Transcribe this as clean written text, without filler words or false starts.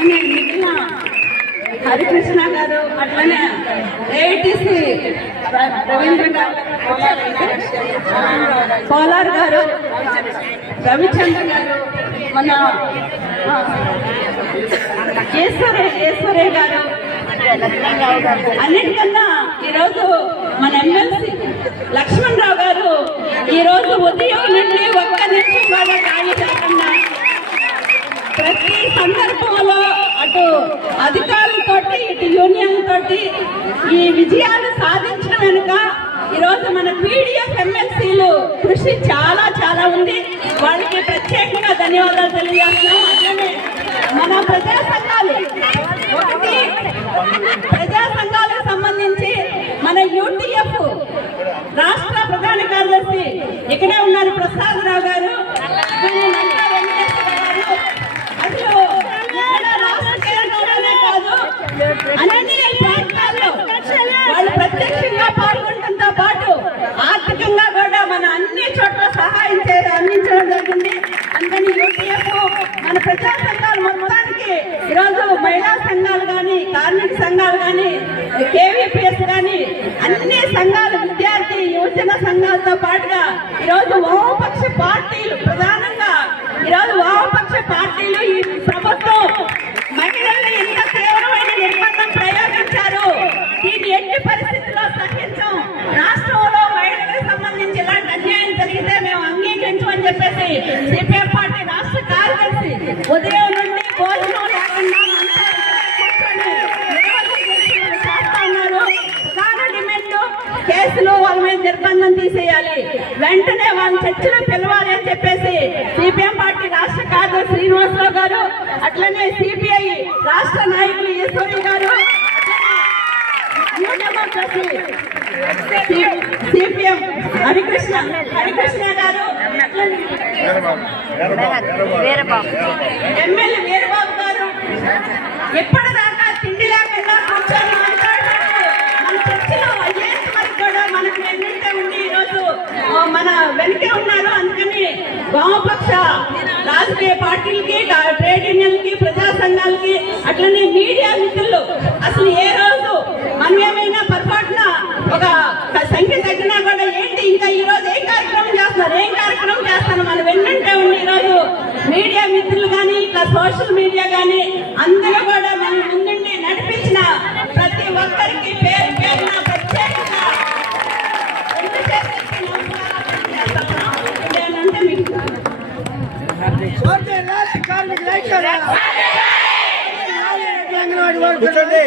అట్లనే మిగిలిన హరికృష్ణ గారు, అట్లనే ఏఐటిసి రవీంద్ర గారు, కోలార్ గారు, రవిచంద్ర గారు, మన ఈశ్వరయ్య గారు, అన్నిటికన్నా ఈరోజు మన ఎమ్మెల్సీ లక్ష్మణ్ రావు గారు ఈరోజు ఉదయం నుండి ఒక్క నిమిషం కూడా ఖాళీ చేయకుండా ప్రతి సందర్భంలో అటు అధికారులతోటి ఇటు యూనియన్ తోటి ఈ విజయాలు సాధించిన వెనుక ఈరోజు మన పీడిఎఫ్ ఎమ్మెల్సీలు కృషి చాలా చాలా ఉంది. వాళ్ళకి ప్రత్యేకంగా ధన్యవాదాలు తెలియజేస్తున్నాం. అట్లనే మన ప్రజా సంఘాలు, ఒకటి ప్రజా సంఘాలకు సంబంధించి మన యూటీఎఫ్ రాష్ట్ర ప్రధాన కార్యదర్శి ఇక్కడే ఉన్నారు ప్రసాద్ రావు గారు, అసలు రాష్ట్ర కేంద్రంలోనే కాదు అన్ని ప్రాంతాల్లో వాళ్ళు ప్రత్యక్షంగా పాల్గొనడంతో పాటు ఆర్థికంగా కూడా మన అన్ని చోట్ల సహాయం అందించడం జరిగింది. అందుకని యూటీఎఫ్ మన ప్రజా సంఘాలు మొత్తానికి ఈరోజు మహిళా సంఘాలు కానీ, కార్మిక సంఘాలు కానీ, కేవీపీఎస్ కానీ అన్ని సంఘాలు, విద్యార్థి యువజన సంఘాలతో పాటుగా ఈరోజు వామపక్ష పార్టీలు, ప్రధానంగా ఈరోజు వామపక్ష పార్టీలు ఈ ప్రభుత్వం మహిళల్ని ఎంత తీవ్రమైన నిర్బంధం ప్రయోగించారు. దీన్ని ఎట్టి పరిస్థితుల్లో సహించం. రాష్ట్రంలో మహిళలకు సంబంధించి ఇలాంటి అన్యాయం జరిగితే మేము అంగీకరించమని చెప్పేసి సిపిఎం పార్టీ రాష్ట్ర కార్యదర్శి ఉదయం నుండి భోజనం లేకుండా చేస్తా ఉన్నారు. ప్రధాన డిమాండ్ కేసులు వాళ్ళ మీద నిర్బంధం తీసేయాలి, వెంటనే వాళ్ళ చర్చలు పిలవాలి అని చెప్పేసి సిపిఎం పార్టీ రాష్ట్ర కార్యదర్శి శ్రీనివాసరావు గారు, అట్లనే సిపిఐ రాష్ట్ర నాయకులు ఈశ్వరి గారు, సిపిఎం హరికృష్ణ గారు, ఎమ్మెల్యే వీరబాబు గారు ఎప్పటిదాకా తిండి లేకుండా కూర్చొని మాట్లాడుతూ మన చర్చలో అయ్యేంత వరకు కూడా మనకు ఎన్నింటే ఉండి ఈరోజు మన వెనుకే ఉన్నారు. అందుకని వామపక్ష రాజకీయ పార్టీలకి, ట్రేడ్ యూనియన్లకి, ప్రజా సంఘాలకి, అట్లనే మీడియా మిత్రులు అసలు ఏ రోజు మనం ఏమైనా పొరపాటున ఒక సంఖ్య తగ్గినా కూడా ఏంటి ఇంకా ఈ రోజు ఏం కార్యక్రమం చేస్తున్నారు మనం వెన్నంటే ఉండి ఈరోజు మీడియా మిత్రులు కానీ, ఇట్లా సోషల్ మీడియా కానీ అందరూ కూడా మనం ముందుండి నడిపించిన ప్రతి ఒక్కరికి పేరు పేరున ప్రత్యేకంగా కూర్చోండి.